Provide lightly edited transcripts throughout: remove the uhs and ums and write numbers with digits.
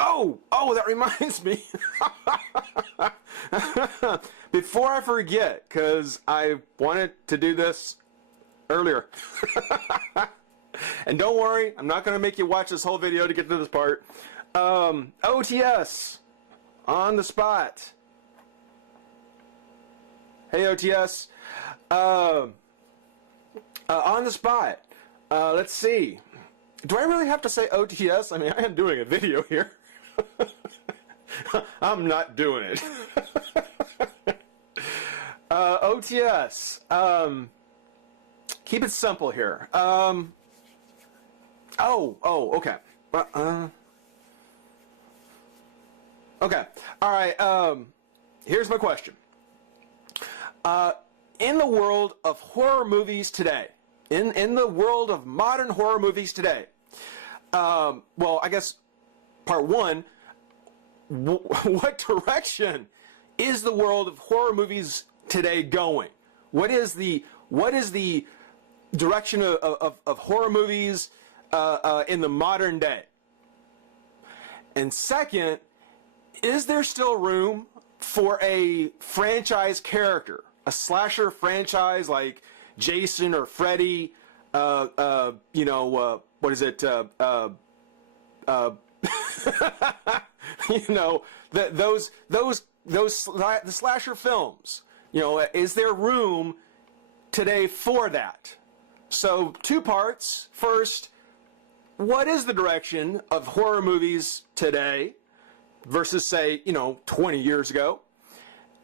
Oh, that reminds me. Before I forget, because I wanted to do this earlier. And don't worry, I'm not going to make you watch this whole video to get to this part. OTS, on the spot. Hey, OTS. On the spot. Let's see. Do I really have to say OTS? I mean, I am doing a video here. I'm not doing it. OTS. Keep it simple here. Okay. Okay. All right. Here's my question. In the world of horror movies today, in the world of modern horror movies today, well, I guess part one, what direction is the world of horror movies today going? What is the direction of horror movies in the modern day? And second, is there still room for a franchise character, a slasher franchise like Jason or Freddy? What is it? The slasher films. Is there room today for that? So, two parts. First, what is the direction of horror movies today versus, say, 20 years ago?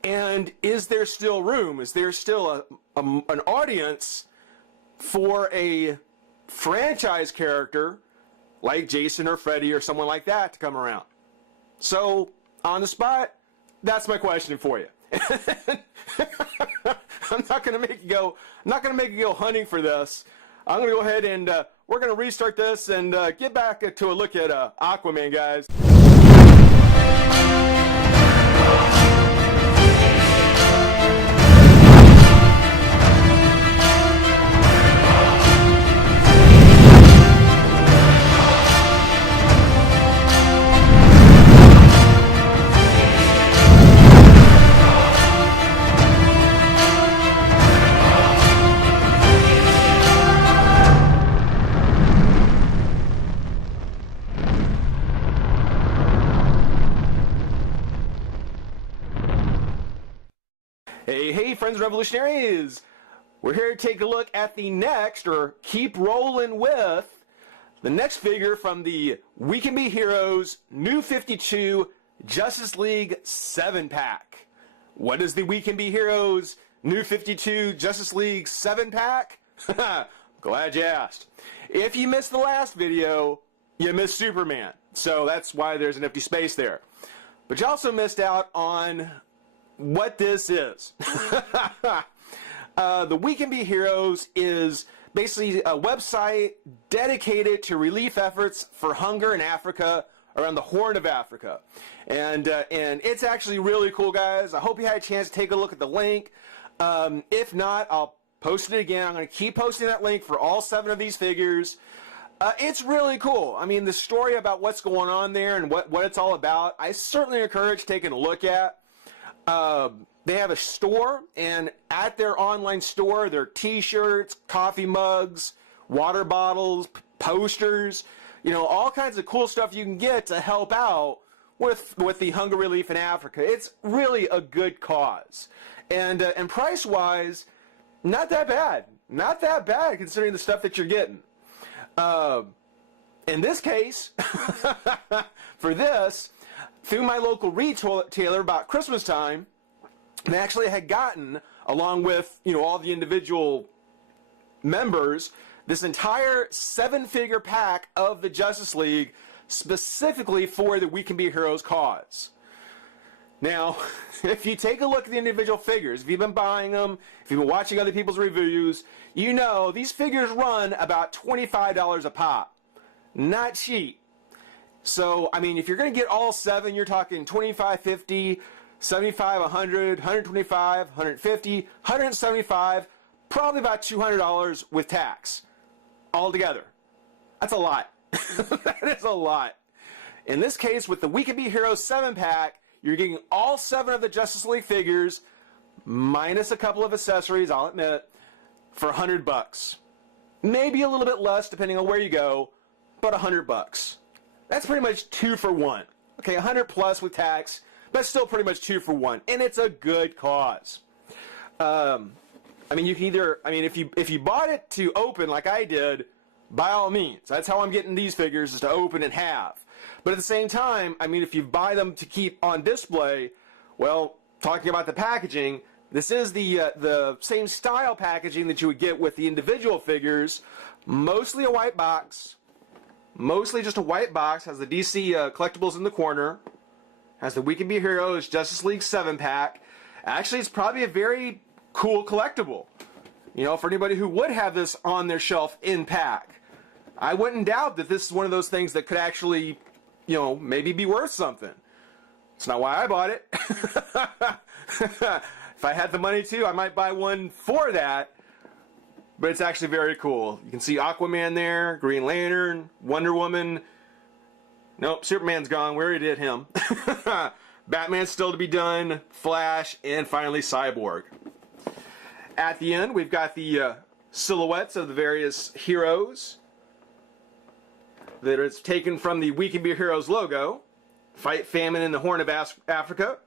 And is there still room? Is there still an audience for a franchise character like Jason or Freddy or someone like that to come around? So, on the spot, that's my question for you. I'm not going to make you go hunting for this. I'm going to go ahead and we're going to restart this and get back to a look at Aquaman, guys. Hey, friends and revolutionaries! We're here to take a look at the next, or keep rolling with, the next figure from the We Can Be Heroes New 52 Justice League 7-pack. What is the We Can Be Heroes New 52 Justice League 7-pack? Glad you asked. If you missed the last video, you missed Superman. So that's why there's an empty space there. But you also missed out on what this is. The We Can Be Heroes is basically a website dedicated to relief efforts for hunger in Africa, around the Horn of Africa. And it's actually really cool, guys. I hope you had a chance to take a look at the link. If not, I'll post it again. I'm going to keep posting that link for all 7 of these figures. It's really cool. I mean, the story about what's going on there and what it's all about, I certainly encourage taking a look at. They have a store, and at their online store, there are t-shirts, coffee mugs, water bottles, posters, all kinds of cool stuff you can get to help out with the hunger relief in Africa. It's really a good cause. And price-wise, not that bad. Not that bad considering the stuff that you're getting. In this case, for this, through my local retailer about Christmas time, they actually had gotten, along with all the individual members, this entire 7-figure pack of the Justice League specifically for the We Can Be Heroes cause. Now, if you take a look at the individual figures, if you've been buying them, if you've been watching other people's reviews, these figures run about $25 a pop. Not cheap. So, I mean, if you're going to get all 7, you're talking $25, $50, $75, $100, $125, $150, $175, probably about $200 with tax altogether. That's a lot. That is a lot. In this case, with the We Can Be Heroes 7-pack, you're getting all 7 of the Justice League figures, minus a couple of accessories, I'll admit, for $100. Maybe a little bit less depending on where you go, but $100. That's pretty much 2 for 1. Okay, 100 plus with tax, but still pretty much 2 for 1, and it's a good cause. I mean, you can either, if you bought it to open like I did, by all means, that's how I'm getting these figures, is to open and have. But at the same time, I mean, if you buy them to keep on display, well, talking about the packaging, this is the same style packaging that you would get with the individual figures, mostly a white box, mostly just a white box, has the DC collectibles in the corner, has the We Can Be Heroes Justice League 7-pack. Actually, it's probably a very cool collectible, you know, for anybody who would have this on their shelf in pack. I wouldn't doubt that this is one of those things that could actually, you know, maybe be worth something. It's not why I bought it. If I had the money to, I might buy one for that. But it's actually very cool. You can see Aquaman there, Green Lantern, Wonder Woman. Nope, Superman's gone. We already did him. Batman's still to be done, Flash, and finally Cyborg. At the end, we've got the silhouettes of the various heroes that is taken from the We Can Be Heroes logo. Fight famine in the Horn of Africa.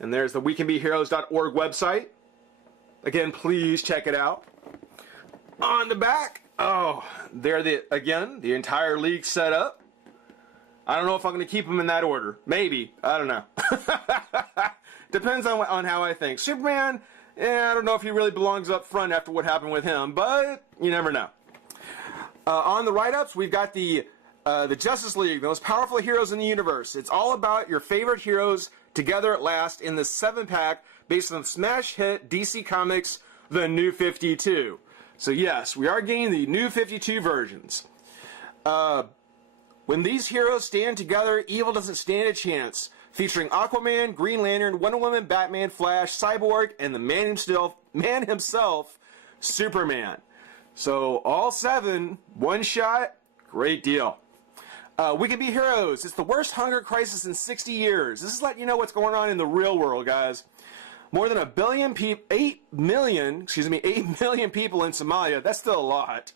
And there's the wecanbeheroes.org website. Again, please check it out. On the back, oh, there the entire league set up. I don't know if I'm going to keep them in that order. Maybe. I don't know. Depends on how I think. Superman, I don't know if he really belongs up front after what happened with him, but you never know. On the write-ups, we've got the Justice League, the most powerful heroes in the universe. It's all about your favorite heroes together at last in this 7-pack based on smash hit DC Comics, The New 52. So yes, we are getting the New 52 versions. When these heroes stand together, evil doesn't stand a chance. Featuring Aquaman, Green Lantern, Wonder Woman, Batman, Flash, Cyborg, and the man himself, Superman. So all 7, one shot, great deal. We Can Be Heroes. It's the worst hunger crisis in 60 years. This is letting you know what's going on in the real world, guys. More than 8 million people in Somalia. That's still a lot.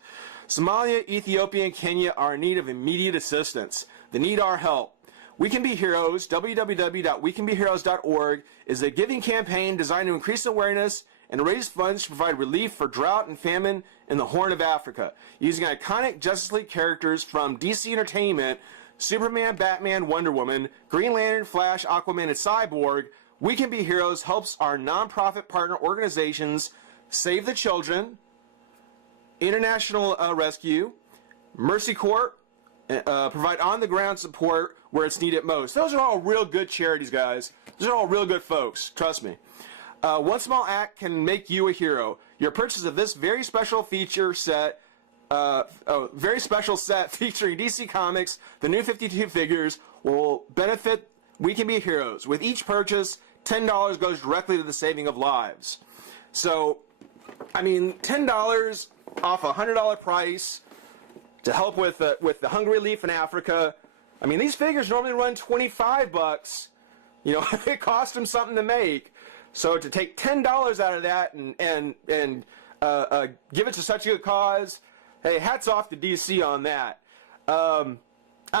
Somalia, Ethiopia, and Kenya are in need of immediate assistance. They need our help. We Can Be Heroes, www.wecanbeheroes.org, is a giving campaign designed to increase awareness and raise funds to provide relief for drought and famine in the Horn of Africa, using iconic Justice League characters from DC Entertainment, Superman, Batman, Wonder Woman, Green Lantern, Flash, Aquaman, and Cyborg. We Can Be Heroes helps our nonprofit partner organizations Save the Children, International Rescue, Mercy Corps, provide on-the-ground support where it's needed most. Those are all real good charities, guys. Those are all real good folks. Trust me. One small act can make you a hero. Your purchase of this very special set featuring DC Comics, the New 52 figures, will benefit We Can Be Heroes. With each purchase, $10 goes directly to the saving of lives. So, I mean, $10 off a $100 price to help with the hunger relief in Africa. I mean, these figures normally run $25. You know, it costs them something to make. So to take $10 out of that and give it to such a good cause, hey, hats off to DC on that. I'm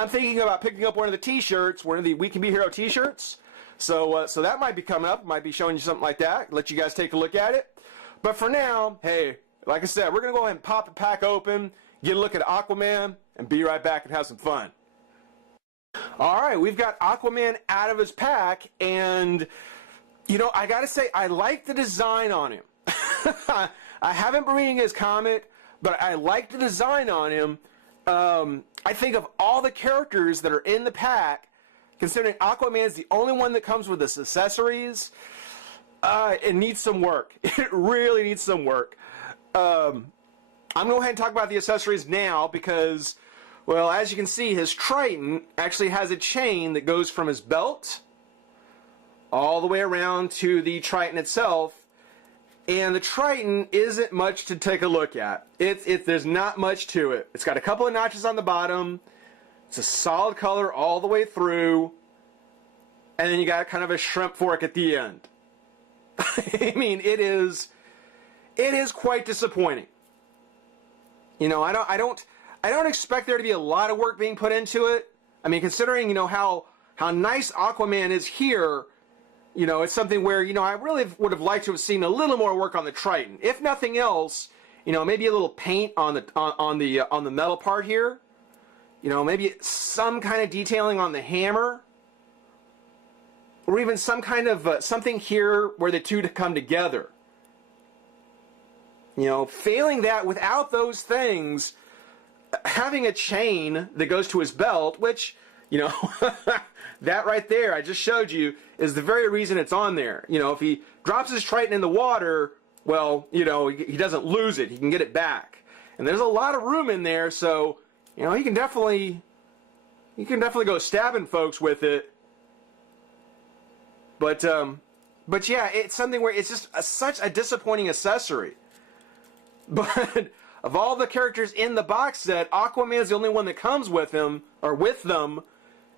thinking about picking up one of the T-shirts, one of the We Can Be Hero T-shirts. So that might be coming up. Might be showing you something like that. Let you guys take a look at it. But for now, hey, like I said, we're going to go ahead and pop the pack open, get a look at Aquaman, and be right back and have some fun. All right, we've got Aquaman out of his pack, and you know, I gotta say, I like the design on him. I haven't been reading his comic, but I like the design on him. I think of all the characters that are in the pack, considering Aquaman's the only one that comes with his accessories, it needs some work. It really needs some work. I'm going to go ahead and talk about the accessories now because, well, as you can see, his Triton actually has a chain that goes from his belt all the way around to the Triton itself, and the Triton isn't much to take a look at. There's not much to it. It's got a couple of notches on the bottom. It's a solid color all the way through. And then you got kind of a shrimp fork at the end. I mean, it is quite disappointing. You know, I don't expect there to be a lot of work being put into it. I mean, considering, you know, how nice Aquaman is here, you know, it's something where, you know, I really would have liked to have seen a little more work on the Triton. If nothing else, you know, maybe a little paint on the metal part here. You know, maybe some kind of detailing on the hammer. Or even some kind of something here where the two come together. You know, failing that, without those things, having a chain that goes to his belt, which, you know, that right there I just showed you is the very reason it's on there. You know, if he drops his Triton in the water, well, you know, he doesn't lose it. He can get it back. And there's a lot of room in there, so, you know, he can definitely go stabbing folks with it. But yeah, it's something where it's just such a disappointing accessory. But of all the characters in the box set, Aquaman is the only one that comes with him, or with them,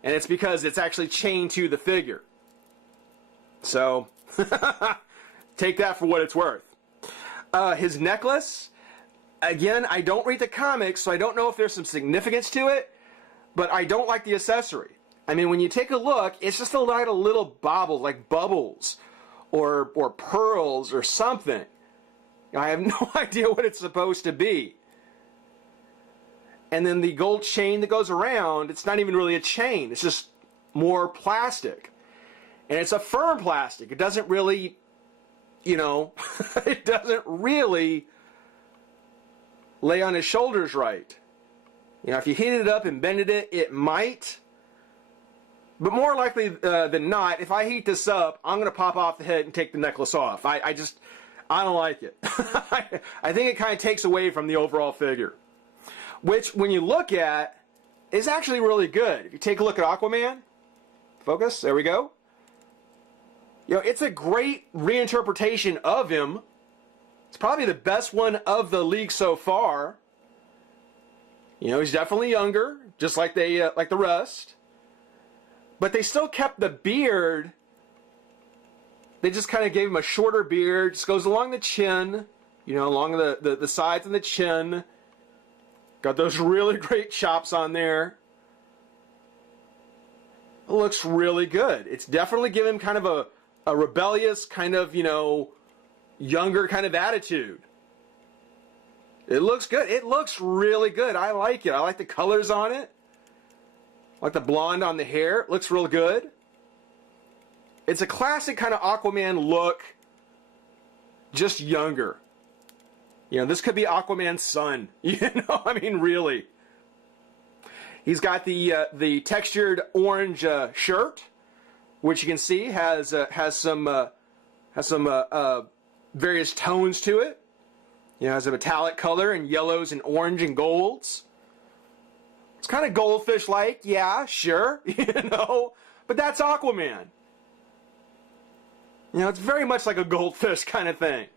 and it's because it's actually chained to the figure. So, take that for what it's worth. His necklace, again, I don't read the comics, so I don't know if there's some significance to it, but I don't like the accessory. I mean, when you take a look, it's just a lot of little bobbles, like bubbles, or pearls, or something. I have no idea what it's supposed to be. And then the gold chain that goes around, it's not even really a chain. It's just more plastic. And it's a firm plastic. It doesn't really, you know, it doesn't really lay on his shoulders right. You know, if you heated it up and bended it, it might. But more likely than not, if I heat this up, I'm going to pop off the head and take the necklace off. I don't like it. I think it kind of takes away from the overall figure. Which, when you look at, is actually really good. If you take a look at Aquaman, focus, there we go. You know, it's a great reinterpretation of him. It's probably the best one of the league so far. You know, he's definitely younger, just like like the rest. But they still kept the beard. They just kind of gave him a shorter beard. Just goes along the chin, you know, along the sides and the chin. Got those really great chops on there. It looks really good. It's definitely giving him kind of a rebellious, kind of, you know, younger kind of attitude. It looks good. It looks really good. I like it. I like the colors on it. I like the blonde on the hair. It looks real good. It's a classic kind of Aquaman look, just younger. You know, this could be Aquaman's son. You know, I mean, really. He's got the textured orange shirt, which you can see has some various tones to it. You know, it has a metallic color and yellows and orange and golds. It's kind of goldfish-like, yeah, sure, you know, but that's Aquaman. You know, it's very much like a goldfish kind of thing.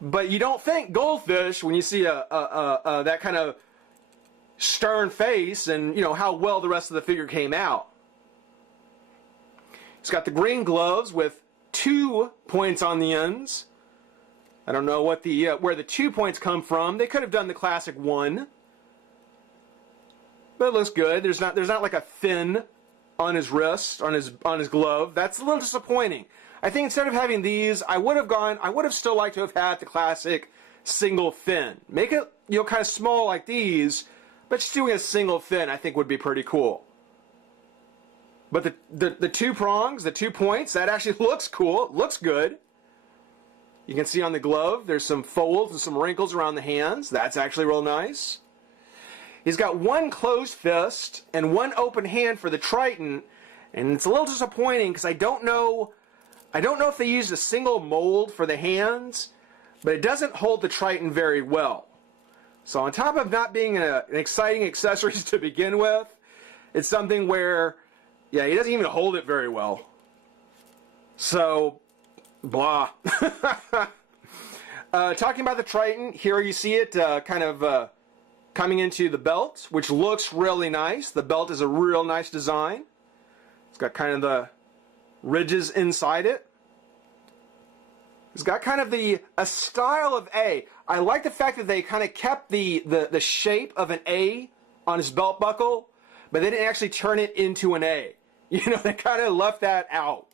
But you don't think goldfish when you see that kind of stern face and, you know, how well the rest of the figure came out. It's got the green gloves with 2 points on the ends. I don't know what where the 2 points come from. They could have done the classic 1. But it looks good. There's not like a fin on his wrist, on his glove. That's a little disappointing. I think instead of having these, I would have still liked to have had the classic single fin. Make it, you know, kind of small like these, but just doing a single fin I think would be pretty cool. But the 2 prongs, the 2 points, that actually looks cool. It looks good. You can see on the glove, there's some folds and some wrinkles around the hands. That's actually real nice. He's got 1 closed fist and 1 open hand for the Triton, and it's a little disappointing because I don't know if they used a single mold for the hands, but it doesn't hold the Triton very well. So on top of not being an exciting accessory to begin with, it's something where, yeah, he doesn't even hold it very well. So, blah. Talking about the Triton, here you see it kind of coming into the belt, which looks really nice. The belt is a real nice design. It's got kind of the ridges inside it. It's got kind of a style of A. I like the fact that they kind of kept the shape of an A on his belt buckle, but they didn't actually turn it into an A. You know, they kind of left that out.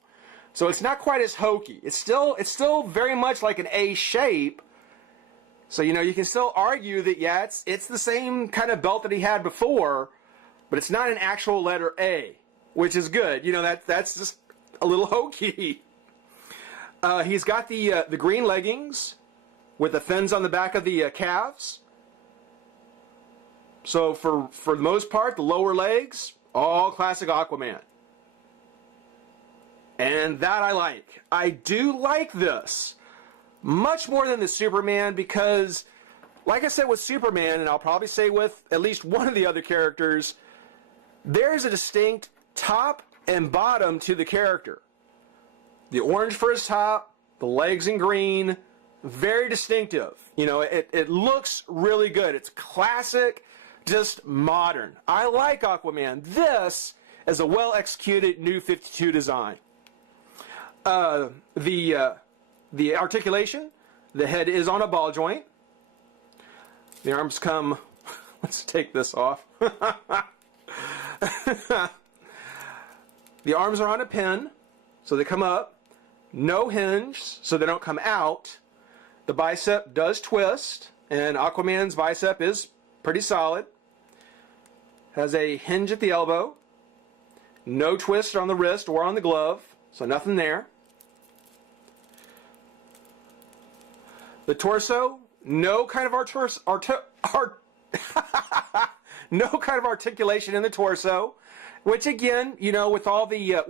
So it's not quite as hokey. It's still very much like an A shape. So, you know, you can still argue that, yeah, it's the same kind of belt that he had before, but it's not an actual letter A, which is good. You know, that's just a little hokey. He's got the green leggings with the fins on the back of the calves. So for the most part, the lower legs, all classic Aquaman. And that I like. I do like this much more than the Superman because, like I said with Superman, and I'll probably say with at least one of the other characters, there's a distinct top and bottom to the character. The orange for his top, the legs in green, very distinctive. You know, it looks really good. It's classic, just modern. I like Aquaman. This is a well-executed New 52 design. The articulation, the head is on a ball joint. The arms come, let's take this off. The arms are on a pin, so they come up. No hinge, so they don't come out. The bicep does twist, and Aquaman's bicep is pretty solid. Has a hinge at the elbow. No twist on the wrist or on the glove, so nothing there. The torso, no kind of no kind of articulation in the torso, which again, you know, with all the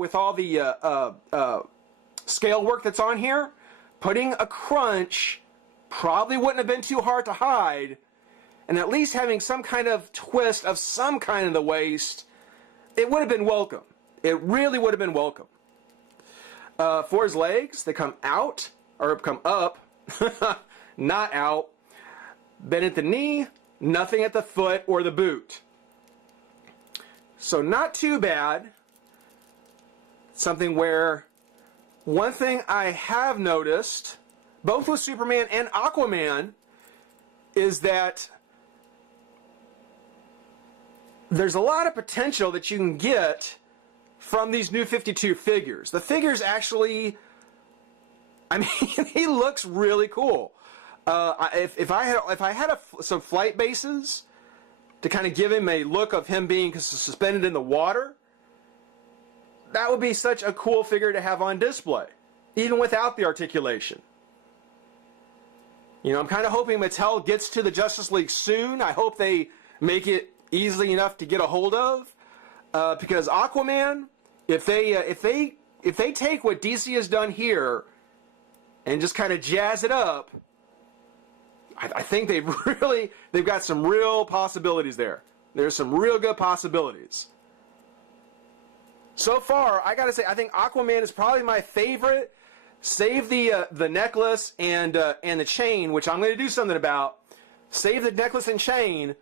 scale work that's on here, putting a crunch probably wouldn't have been too hard to hide, and at least having some kind of twist of some kind of the waist, it would have been welcome. It really would have been welcome. For his legs, they come out, or come up, not out. Bend at the knee, nothing at the foot or the boot. So not too bad. Something where, one thing I have noticed, both with Superman and Aquaman, is that there's a lot of potential that you can get from these new 52 figures. The figures actually, I mean, he looks really cool. If I had some flight bases to kind of give him a look of him being suspended in the water, that would be such a cool figure to have on display, even without the articulation. You know, I'm kind of hoping Mattel gets to the Justice League soon. I hope they make it easily enough to get a hold of, because Aquaman, if they take what DC has done here and just kind of jazz it up, I think they've got some real possibilities there. There's some real good possibilities. So far, I gotta say, I think Aquaman is probably my favorite. Save the necklace and the chain, which I'm going to do something about. Save the necklace and chain.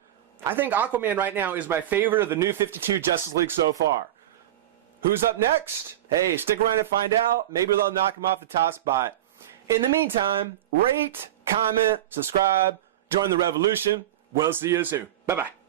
I think Aquaman right now is my favorite of the new 52 Justice League so far. Who's up next? Hey, stick around and find out. Maybe they'll knock him off the top spot. In the meantime, rate, comment, subscribe, join the revolution. We'll see you soon. Bye-bye.